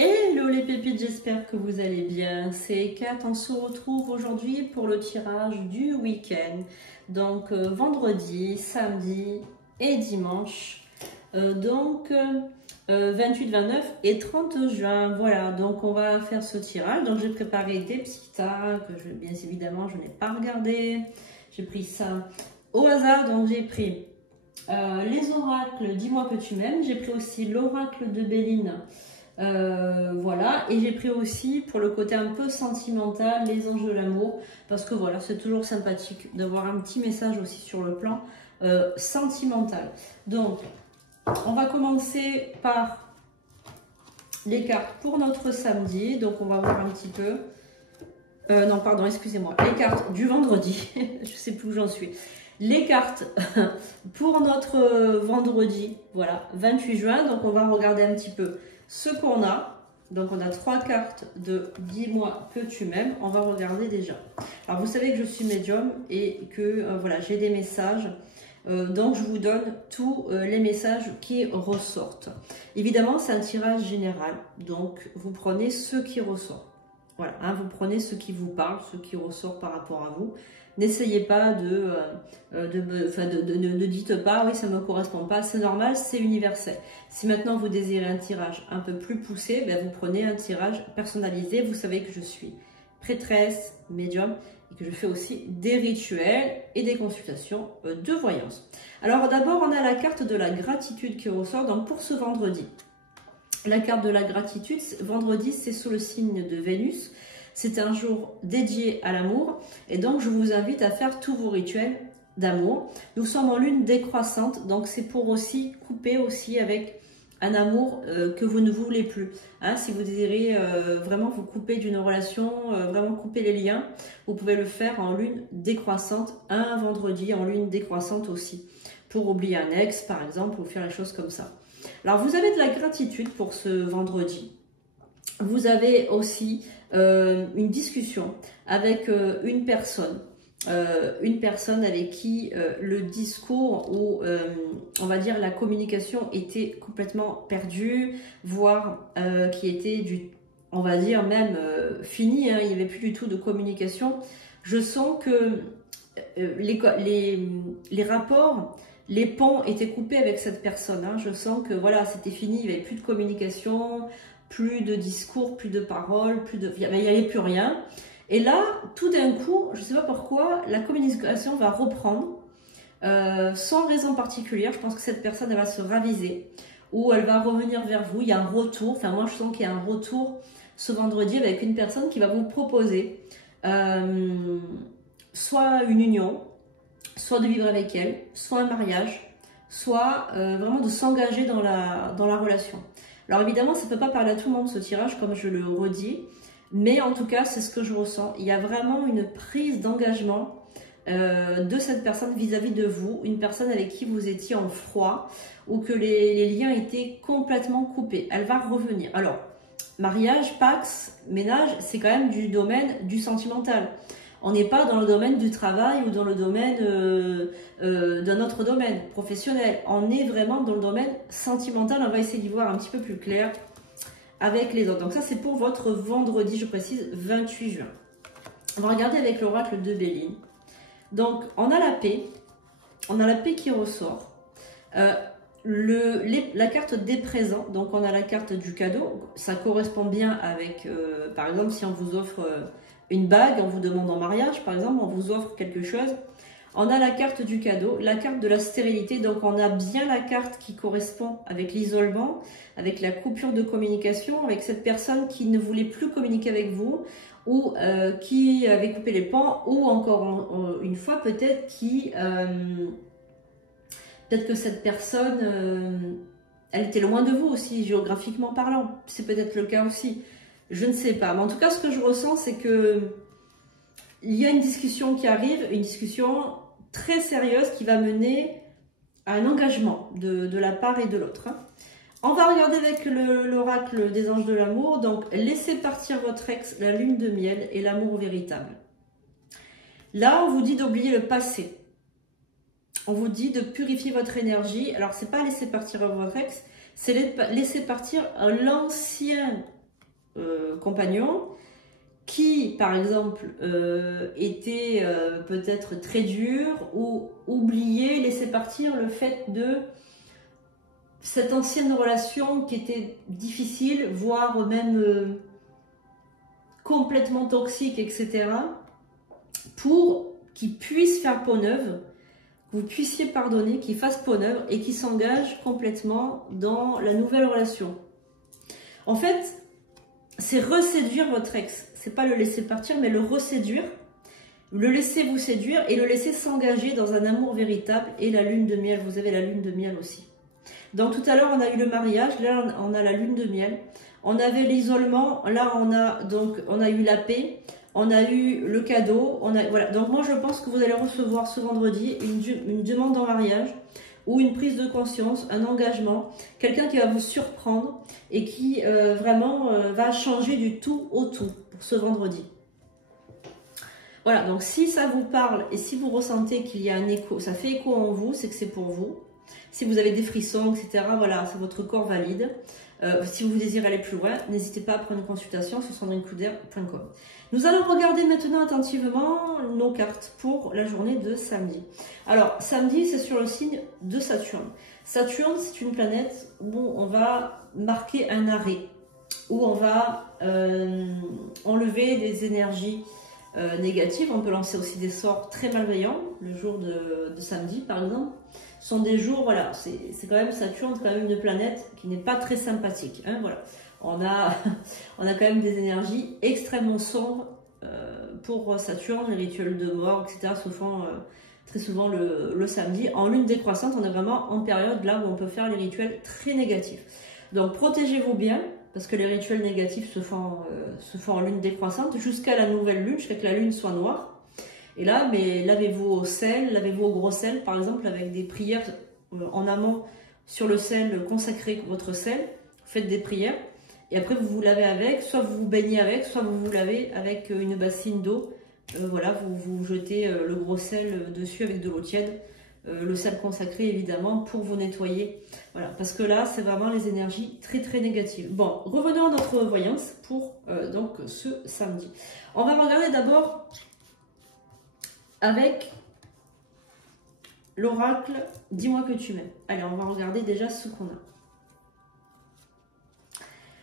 Hello les pépites, j'espère que vous allez bien. C'est Kat, on se retrouve aujourd'hui pour le tirage du week-end. Donc vendredi, samedi et dimanche. 28, 29 et 30 juin. Voilà, donc on va faire ce tirage. Donc j'ai préparé des petits tas que bien évidemment je n'ai pas regardé. J'ai pris ça au hasard, donc j'ai pris les oracles, dis-moi que tu m'aimes. J'ai pris aussi l'oracle de Béline. Voilà, et j'ai pris aussi pour le côté un peu sentimental les anges de l'amour, parce que voilà, c'est toujours sympathique d'avoir un petit message aussi sur le plan sentimental. Donc on va commencer par les cartes pour notre samedi. Donc on va voir un petit peu non pardon, excusez-moi, les cartes du vendredi. Je sais plus où j'en suis. Les cartes pour notre vendredi, voilà, 28 juin. Donc on va regarder un petit peu ce qu'on a. Donc on a 3 cartes de dis-moi que tu m'aimes. On va regarder déjà. Alors vous savez que je suis médium et que voilà, j'ai des messages. Donc je vous donne tous les messages qui ressortent. Évidemment c'est un tirage général. Donc vous prenez ce qui ressort. Voilà, hein, vous prenez ce qui vous parle, ce qui ressort par rapport à vous. N'essayez pas ne dites pas, oui, ça ne me correspond pas, c'est normal, c'est universel. Si maintenant vous désirez un tirage un peu plus poussé, ben vous prenez un tirage personnalisé. Vous savez que je suis prêtresse, médium, et que je fais aussi des rituels et des consultations de voyance. Alors d'abord, on a la carte de la gratitude qui ressort, donc pour ce vendredi. La carte de la gratitude, vendredi, c'est sous le signe de Vénus. C'est un jour dédié à l'amour et donc je vous invite à faire tous vos rituels d'amour. Nous sommes en lune décroissante, donc c'est pour aussi couper aussi avec un amour que vous ne voulez plus. Hein, si vous désirez vraiment vous couper d'une relation, vraiment couper les liens, vous pouvez le faire en lune décroissante, un vendredi en lune décroissante aussi, pour oublier un ex par exemple, ou faire les choses comme ça. Alors vous avez de la gratitude pour ce vendredi. Vous avez aussi une discussion avec une personne avec qui le discours ou on va dire la communication était complètement perdue, voire qui était on va dire même fini, hein, il n'y avait plus du tout de communication. Je sens que les rapports, les ponts étaient coupés avec cette personne. Hein. Je sens que voilà, c'était fini, il n'y avait plus de communication, plus de discours, plus de paroles, il n'y avait plus rien. Et là, tout d'un coup, je ne sais pas pourquoi, la communication va reprendre sans raison particulière. Je pense que cette personne, elle va se raviser ou elle va revenir vers vous. Il y a un retour. Enfin, moi, je sens qu'il y a un retour ce vendredi avec une personne qui va vous proposer soit une union, soit de vivre avec elle, soit un mariage, soit vraiment de s'engager dans la relation. Alors évidemment, ça ne peut pas parler à tout le monde ce tirage, comme je le redis, mais en tout cas, c'est ce que je ressens. Il y a vraiment une prise d'engagement de cette personne vis-à-vis de vous, une personne avec qui vous étiez en froid, ou que les liens étaient complètement coupés. Elle va revenir. Alors, mariage, pax, ménage, c'est quand même du domaine du sentimental. On n'est pas dans le domaine du travail ou dans le domaine d'un autre domaine professionnel. On est vraiment dans le domaine sentimental. On va essayer d'y voir un petit peu plus clair avec les autres. Donc ça, c'est pour votre vendredi, je précise, 28 juin. On va regarder avec l'oracle de Béline. Donc, on a la paix. On a la paix qui ressort. La carte des présents. Donc, on a la carte du cadeau. Ça correspond bien avec, par exemple, si on vous offre une bague, on vous demande en mariage, par exemple, on vous offre quelque chose. On a la carte du cadeau, la carte de la stérilité. Donc, on a bien la carte qui correspond avec l'isolement, avec la coupure de communication, avec cette personne qui ne voulait plus communiquer avec vous ou qui avait coupé les ponts ou encore une fois, peut-être peut-être que cette personne, elle était loin de vous aussi, géographiquement parlant. C'est peut-être le cas aussi. Je ne sais pas. Mais en tout cas, ce que je ressens, c'est que il y a une discussion qui arrive, une discussion très sérieuse qui va mener à un engagement de la part et de l'autre. Hein. On va regarder avec l'oracle des anges de l'amour. Donc, laissez partir votre ex, la lune de miel et l'amour véritable. Là, on vous dit d'oublier le passé. On vous dit de purifier votre énergie. Alors, c'est pas laisser partir votre ex, c'est laisser partir l'ancien compagnon qui, par exemple, était peut-être très dur ou oubliait, laissait partir le fait de cette ancienne relation qui était difficile, voire même complètement toxique, etc., pour qu'il puisse faire peau neuve, que vous puissiez pardonner, qu'il fasse peau neuve et qu'il s'engage complètement dans la nouvelle relation. En fait, c'est reséduire votre ex. C'est pas le laisser partir, mais le reséduire, le laisser vous séduire et le laisser s'engager dans un amour véritable. Et la lune de miel, vous avez la lune de miel aussi. Donc tout à l'heure, on a eu le mariage, là on a la lune de miel. On avait l'isolement, là on a eu la paix, on a eu le cadeau. Voilà. Donc moi je pense que vous allez recevoir ce vendredi une demande en mariage ou une prise de conscience, un engagement, quelqu'un qui va vous surprendre et qui vraiment va changer du tout au tout pour ce vendredi. Voilà, donc si ça vous parle et si vous ressentez qu'il y a un écho, ça fait écho en vous, c'est que c'est pour vous. Si vous avez des frissons, etc., voilà, c'est votre corps valide. Si vous désirez aller plus loin, n'hésitez pas à prendre une consultation sur sandrinecoudert.com. Nous allons regarder maintenant attentivement nos cartes pour la journée de samedi. Alors, samedi, c'est sur le signe de Saturne. Saturne, c'est une planète où on va marquer un arrêt, où on va enlever des énergies négatives. On peut lancer aussi des sorts très malveillants, le jour de samedi, par exemple. Ce sont des jours, voilà, c'est quand même Saturne, c'est quand même une planète qui n'est pas très sympathique. Hein, voilà. On a quand même des énergies extrêmement sombres pour Saturne, les rituels de mort, etc. se font très souvent le samedi. En lune décroissante, on est vraiment en période là où on peut faire les rituels très négatifs. Donc protégez-vous bien, parce que les rituels négatifs se font en lune décroissante jusqu'à la nouvelle lune, jusqu'à que la lune soit noire. Et là, mais lavez-vous au sel, lavez-vous au gros sel, par exemple, avec des prières en amont sur le sel, consacrez votre sel, faites des prières, et après vous vous lavez avec, soit vous vous baignez avec, soit vous vous lavez avec une bassine d'eau. Voilà, vous jetez le gros sel dessus avec de l'eau tiède, le sel consacré évidemment pour vous nettoyer. Voilà, parce que là, c'est vraiment les énergies très très négatives. Bon, revenons à notre voyance pour donc ce samedi. On va regarder d'abord avec l'oracle « Dis-moi que tu m'aimes ». Allez, on va regarder déjà ce qu'on a.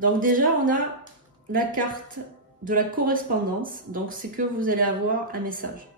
Donc déjà, on a la carte de la correspondance. Donc, c'est que vous allez avoir un message.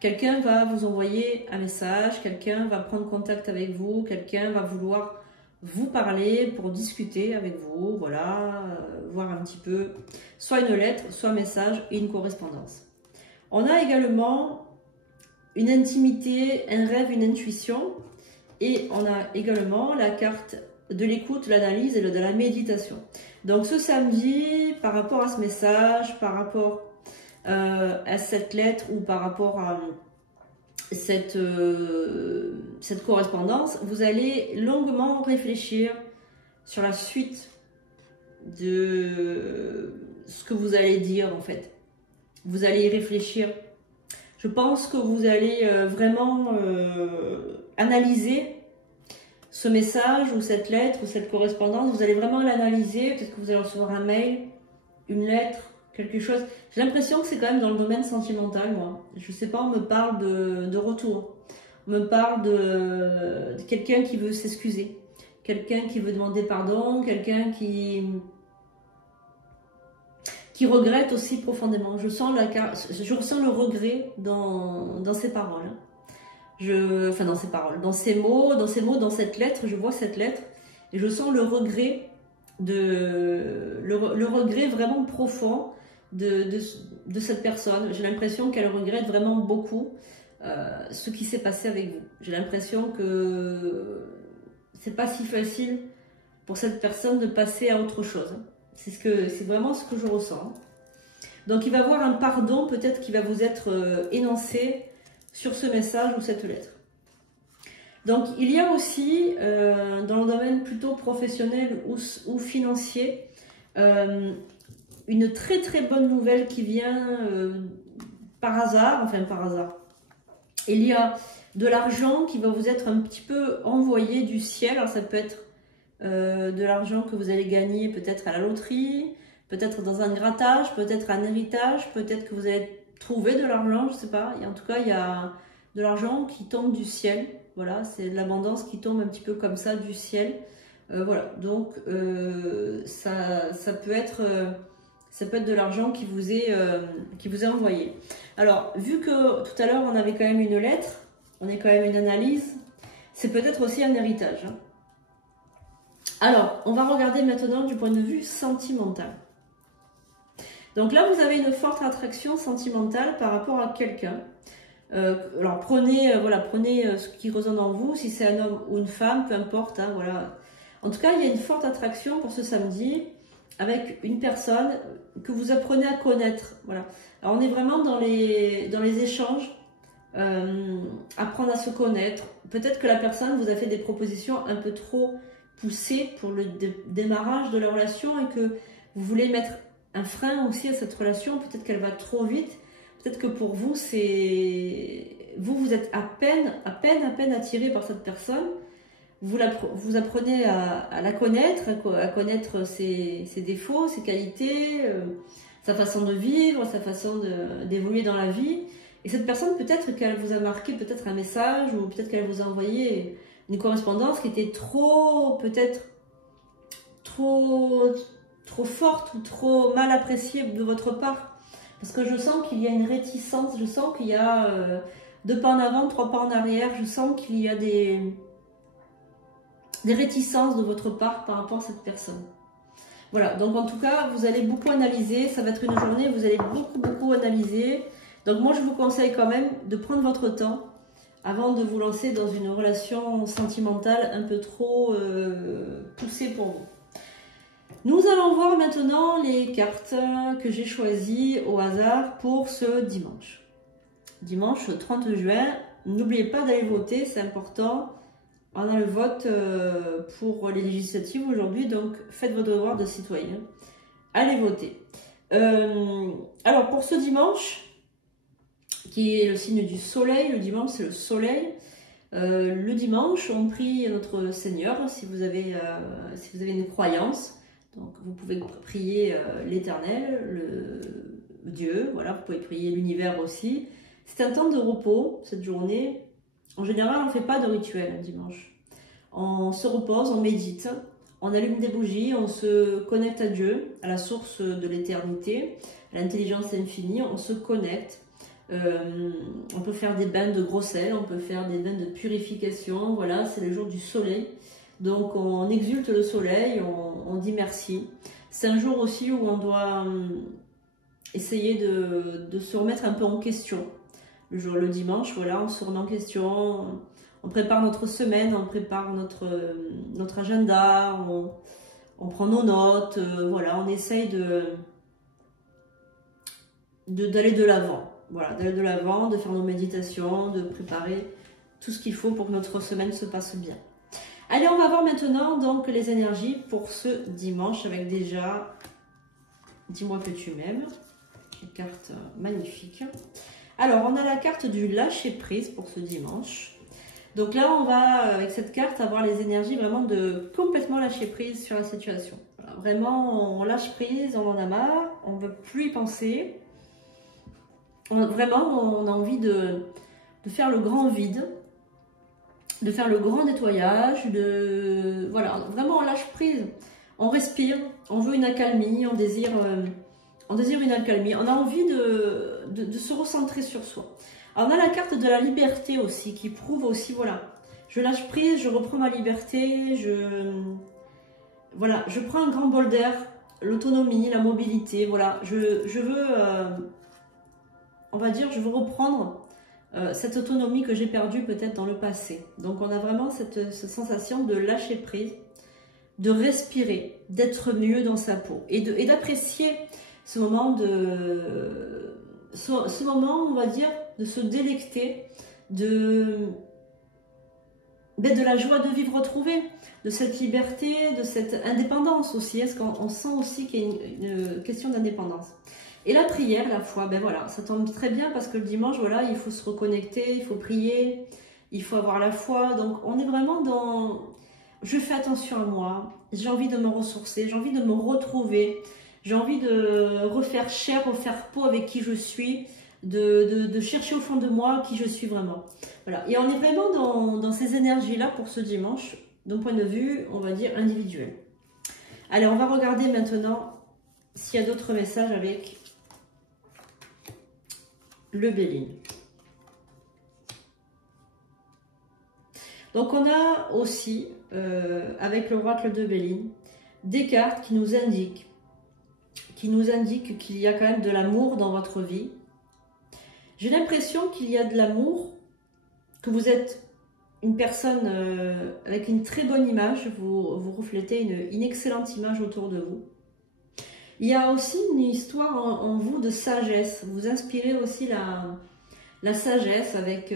Quelqu'un va vous envoyer un message, quelqu'un va prendre contact avec vous, quelqu'un va vouloir vous parler pour discuter avec vous, voilà, voir un petit peu, soit une lettre, soit un message et une correspondance. On a également une intimité, un rêve, une intuition, et on a également la carte de l'écoute, l'analyse et de la méditation. Donc ce samedi, par rapport à ce message, par rapport à cette lettre ou par rapport à cette correspondance, vous allez longuement réfléchir sur la suite de ce que vous allez dire en fait. Vous allez y réfléchir. Je pense que vous allez vraiment analyser ce message ou cette lettre ou cette correspondance. Vous allez vraiment l'analyser. Peut-être que vous allez recevoir un mail, une lettre, quelque chose. J'ai l'impression que c'est quand même dans le domaine sentimental, moi. Je sais pas, on me parle de retour. On me parle de quelqu'un qui veut s'excuser. Quelqu'un qui veut demander pardon. Quelqu'un qui regrette aussi profondément. Je ressens le regret dans ses paroles. Enfin, dans ses paroles. Dans ces mots, dans cette lettre, je vois cette lettre. Et je sens le regret, le regret vraiment profond de cette personne. J'ai l'impression qu'elle regrette vraiment beaucoup ce qui s'est passé avec vous. J'ai l'impression que c'est pas si facile pour cette personne de passer à autre chose. C'est vraiment ce que je ressens. Donc il va y avoir un pardon peut-être qui va vous être énoncé sur ce message ou cette lettre. Donc il y a aussi dans le domaine plutôt professionnel ou financier une très très bonne nouvelle qui vient par hasard, enfin par hasard. Il y a de l'argent qui va vous être un petit peu envoyé du ciel. Alors ça peut être de l'argent que vous allez gagner peut-être à la loterie, peut-être dans un grattage, peut-être un héritage, peut-être que vous allez trouver de l'argent, je ne sais pas. Et en tout cas, il y a de l'argent qui tombe du ciel. Voilà, c'est de l'abondance qui tombe un petit peu comme ça du ciel. Voilà, donc ça peut être de l'argent qui vous est envoyé. Alors, vu que tout à l'heure on avait quand même une lettre, on est quand même une analyse, c'est peut-être aussi un héritage. Hein. Alors, on va regarder maintenant du point de vue sentimental. Donc là, vous avez une forte attraction sentimentale par rapport à quelqu'un. Alors prenez, prenez ce qui résonne en vous, si c'est un homme ou une femme, peu importe. Hein, voilà. En tout cas, il y a une forte attraction pour ce samedi avec une personne que vous apprenez à connaître. Voilà. Alors on est vraiment dans les échanges, apprendre à se connaître. Peut-être que la personne vous a fait des propositions un peu trop poussées pour le démarrage de la relation et que vous voulez mettre un frein aussi à cette relation. Peut-être qu'elle va trop vite. Peut-être que pour vous, vous êtes à peine attiré par cette personne. Vous apprenez à la connaître, à connaître ses défauts, ses qualités, sa façon de vivre, sa façon d'évoluer dans la vie. Et cette personne, peut-être qu'elle vous a marqué peut-être un message ou peut-être qu'elle vous a envoyé une correspondance qui était peut-être trop forte ou trop mal appréciée de votre part. Parce que je sens qu'il y a une réticence, je sens qu'il y a 2 pas en avant, 3 pas en arrière, je sens qu'il y a des réticences de votre part par rapport à cette personne. Voilà, donc en tout cas, vous allez beaucoup analyser, ça va être une journée, vous allez beaucoup analyser. Donc moi, je vous conseille quand même de prendre votre temps avant de vous lancer dans une relation sentimentale un peu trop poussée pour vous. Nous allons voir maintenant les cartes que j'ai choisies au hasard pour ce dimanche. Dimanche 30 juin, n'oubliez pas d'aller voter, c'est important. On a le vote pour les législatives aujourd'hui, donc faites votre devoir de citoyen. Allez voter. Alors pour ce dimanche, qui est le signe du soleil, le dimanche c'est le soleil. Le dimanche, on prie notre Seigneur si vous avez une croyance. Donc vous pouvez prier l'Éternel, le Dieu, voilà, vous pouvez prier l'univers aussi. C'est un temps de repos, cette journée. En général, on ne fait pas de rituel le dimanche. On se repose, on médite, on allume des bougies, on se connecte à Dieu, à la source de l'éternité, à l'intelligence infinie, on se connecte. On peut faire des bains de gros sel, on peut faire des bains de purification, voilà, c'est le jour du soleil. Donc on exulte le soleil, on dit merci. C'est un jour aussi où on doit essayer de se remettre un peu en question. Le dimanche, voilà, on se remet en question, on prépare notre semaine, on prépare notre agenda, on prend nos notes, voilà, on essaye d'aller de l'avant. Voilà, d'aller de l'avant, de faire nos méditations, de préparer tout ce qu'il faut pour que notre semaine se passe bien. Allez, on va voir maintenant donc les énergies pour ce dimanche avec déjà Dis-moi que tu m'aimes. Une carte magnifique. Alors, on a la carte du lâcher prise pour ce dimanche. Donc là, on va, avec cette carte, avoir les énergies vraiment de complètement lâcher prise sur la situation. Voilà, vraiment, on lâche prise, on en a marre, on ne veut plus y penser. Vraiment, on a envie de faire le grand vide, de faire le grand nettoyage, voilà, vraiment on lâche prise, on respire, on veut une accalmie, on désire une accalmie, on a envie de se recentrer sur soi. Alors on a la carte de la liberté aussi, qui prouve aussi, voilà, je lâche prise, je reprends ma liberté, voilà, je prends un grand bol d'air, l'autonomie, la mobilité, voilà, je veux, on va dire, je veux reprendre cette autonomie que j'ai perdue peut-être dans le passé. Donc on a vraiment cette sensation de lâcher prise, de respirer, d'être mieux dans sa peau et d'apprécier ce moment ce moment, on va dire, de se délecter de la joie de vivre retrouvée, de cette liberté, de cette indépendance aussi. Est-ce qu'on sent aussi qu'il y a une question d'indépendance? Et la prière, la foi, ben voilà, ça tombe très bien parce que le dimanche, voilà, il faut se reconnecter, il faut prier, il faut avoir la foi. Donc on est vraiment dans... Je fais attention à moi, j'ai envie de me ressourcer, j'ai envie de me retrouver. J'ai envie de refaire chair, refaire peau avec qui je suis, de chercher au fond de moi qui je suis vraiment. Voilà. Et on est vraiment dans ces énergies-là pour ce dimanche, d'un point de vue, on va dire, individuel. Allez, on va regarder maintenant s'il y a d'autres messages avec le Béline. Donc on a aussi, avec l'oracle de Béline, des cartes qui nous indiquent qu'il y a quand même de l'amour dans votre vie. J'ai l'impression qu'il y a de l'amour, que vous êtes une personne avec une très bonne image, vous reflétez une excellente image autour de vous. Il y a aussi une histoire en vous de sagesse, vous inspirez aussi la sagesse avec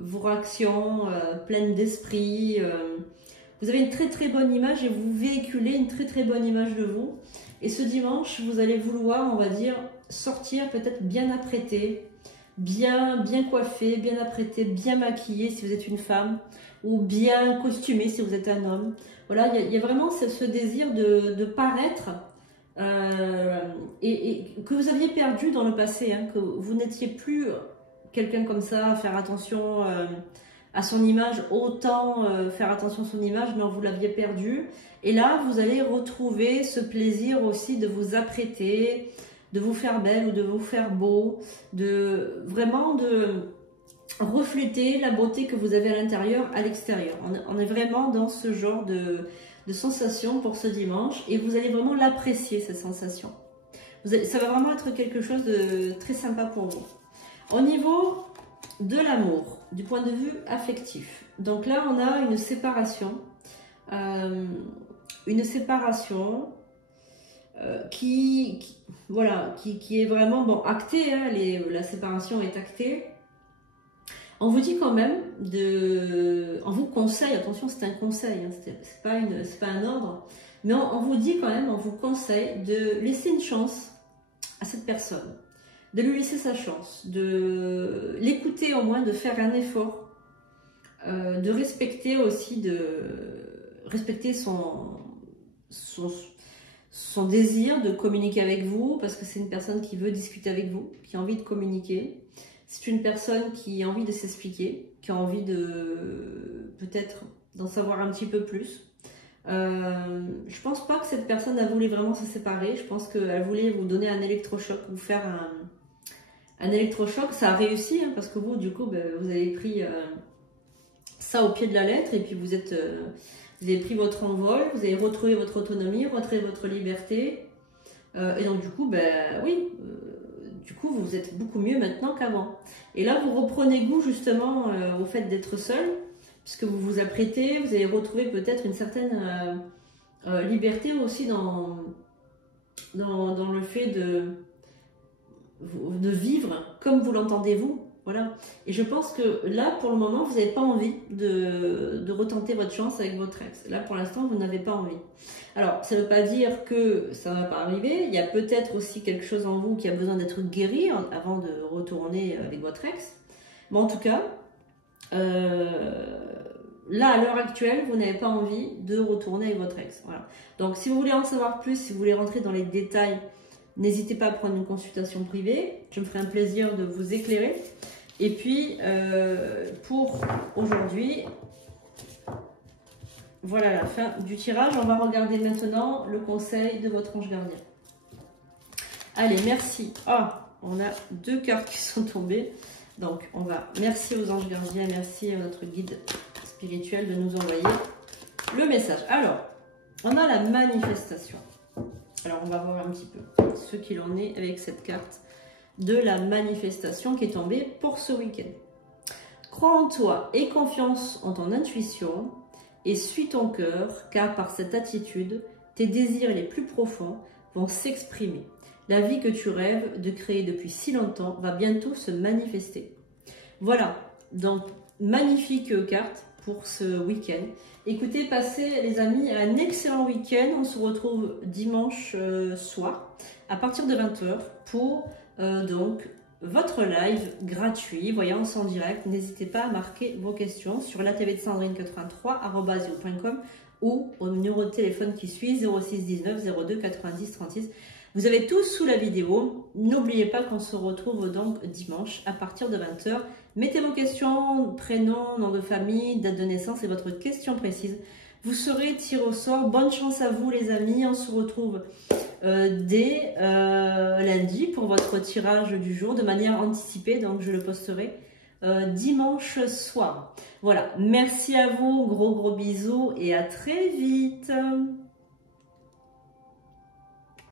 vos réactions pleines d'esprit. Vous avez une très très bonne image et vous véhiculez une très très bonne image de vous. Et ce dimanche, vous allez vouloir, on va dire, sortir peut-être bien apprêté, bien coiffé, bien apprêté, bien maquillé si vous êtes une femme, ou bien costumé si vous êtes un homme. Voilà, il y a vraiment ce désir de paraître et que vous aviez perdu dans le passé, hein, que vous n'étiez plus quelqu'un comme ça, faire attention à son image, autant faire attention à son image, non, vous l'aviez perdu. Et là, vous allez retrouver ce plaisir aussi de vous apprêter, de vous faire belle ou de vous faire beau, de refléter la beauté que vous avez à l'intérieur, à l'extérieur. On est vraiment dans ce genre de sensation pour ce dimanche et vous allez vraiment l'apprécier, cette sensation. Ça va vraiment être quelque chose de très sympa pour vous. Au niveau de l'amour, du point de vue affectif, donc là on a une séparation qui est vraiment bon, actée, hein, la séparation est actée. On vous dit quand même on vous conseille, attention c'est un conseil, hein, c'est pas un ordre, mais on vous dit quand même, on vous conseille de laisser une chance à cette personne, de lui laisser sa chance, de l'écouter au moins, de faire un effort, de respecter aussi, respecter son désir de communiquer avec vous, parce que c'est une personne qui veut discuter avec vous, qui a envie de communiquer. C'est une personne qui a envie de s'expliquer, qui a envie de peut-être d'en savoir un petit peu plus. Je pense pas que cette personne a voulu vraiment se séparer. Je pense qu'elle voulait vous donner un électrochoc, vous faire un électrochoc. Ça a réussi, hein, parce que vous, du coup, vous avez pris ça au pied de la lettre et puis vous avez pris votre envol, vous avez retrouvé votre autonomie, retrouvé votre liberté. Et donc, du coup, oui. Du coup, vous êtes beaucoup mieux maintenant qu'avant. Et là, vous reprenez goût justement au fait d'être seul, puisque vous vous apprêtez, vous allez retrouver peut-être une certaine liberté aussi dans le fait de vivre comme vous l'entendez vous. Voilà. Et je pense que là, pour le moment, vous n'avez pas envie de retenter votre chance avec votre ex. Là, pour l'instant, vous n'avez pas envie. Alors, ça ne veut pas dire que ça ne va pas arriver. Il y a peut-être aussi quelque chose en vous qui a besoin d'être guéri avant de retourner avec votre ex. Mais en tout cas, là, à l'heure actuelle, vous n'avez pas envie de retourner avec votre ex. Voilà. Donc, si vous voulez en savoir plus, si vous voulez rentrer dans les détails, n'hésitez pas à prendre une consultation privée. Je me ferai un plaisir de vous éclairer. Et puis, pour aujourd'hui, voilà la fin du tirage. On va regarder maintenant le conseil de votre ange gardien. Allez, merci. Ah, on a 2 cartes qui sont tombées. Donc, merci aux anges gardiens, merci à notre guide spirituel de nous envoyer le message. Alors, on a la manifestation. Alors, on va voir un petit peu ce qu'il en est avec cette carte de la manifestation qui est tombée pour ce week-end. Crois en toi, aie confiance en ton intuition et suis ton cœur, car par cette attitude, tes désirs les plus profonds vont s'exprimer. La vie que tu rêves de créer depuis si longtemps va bientôt se manifester. Voilà, donc magnifique carte pour ce week-end. Écoutez, passez les amis un excellent week-end. On se retrouve dimanche soir à partir de 20 h pour donc votre live gratuit, voyance en direct. N'hésitez pas à marquer vos questions sur la TV de Sandrine 83 @yahoo.com ou au numéro de téléphone qui suit 06 19 02 90 36. Vous avez tout sous la vidéo. N'oubliez pas qu'on se retrouve donc dimanche à partir de 20 h. Mettez vos questions, prénom, nom de famille, date de naissance et votre question précise. Vous serez tiré au sort. Bonne chance à vous les amis. On se retrouve dès lundi pour votre tirage du jour de manière anticipée. Donc je le posterai dimanche soir. Voilà. Merci à vous. Gros bisous et à très vite.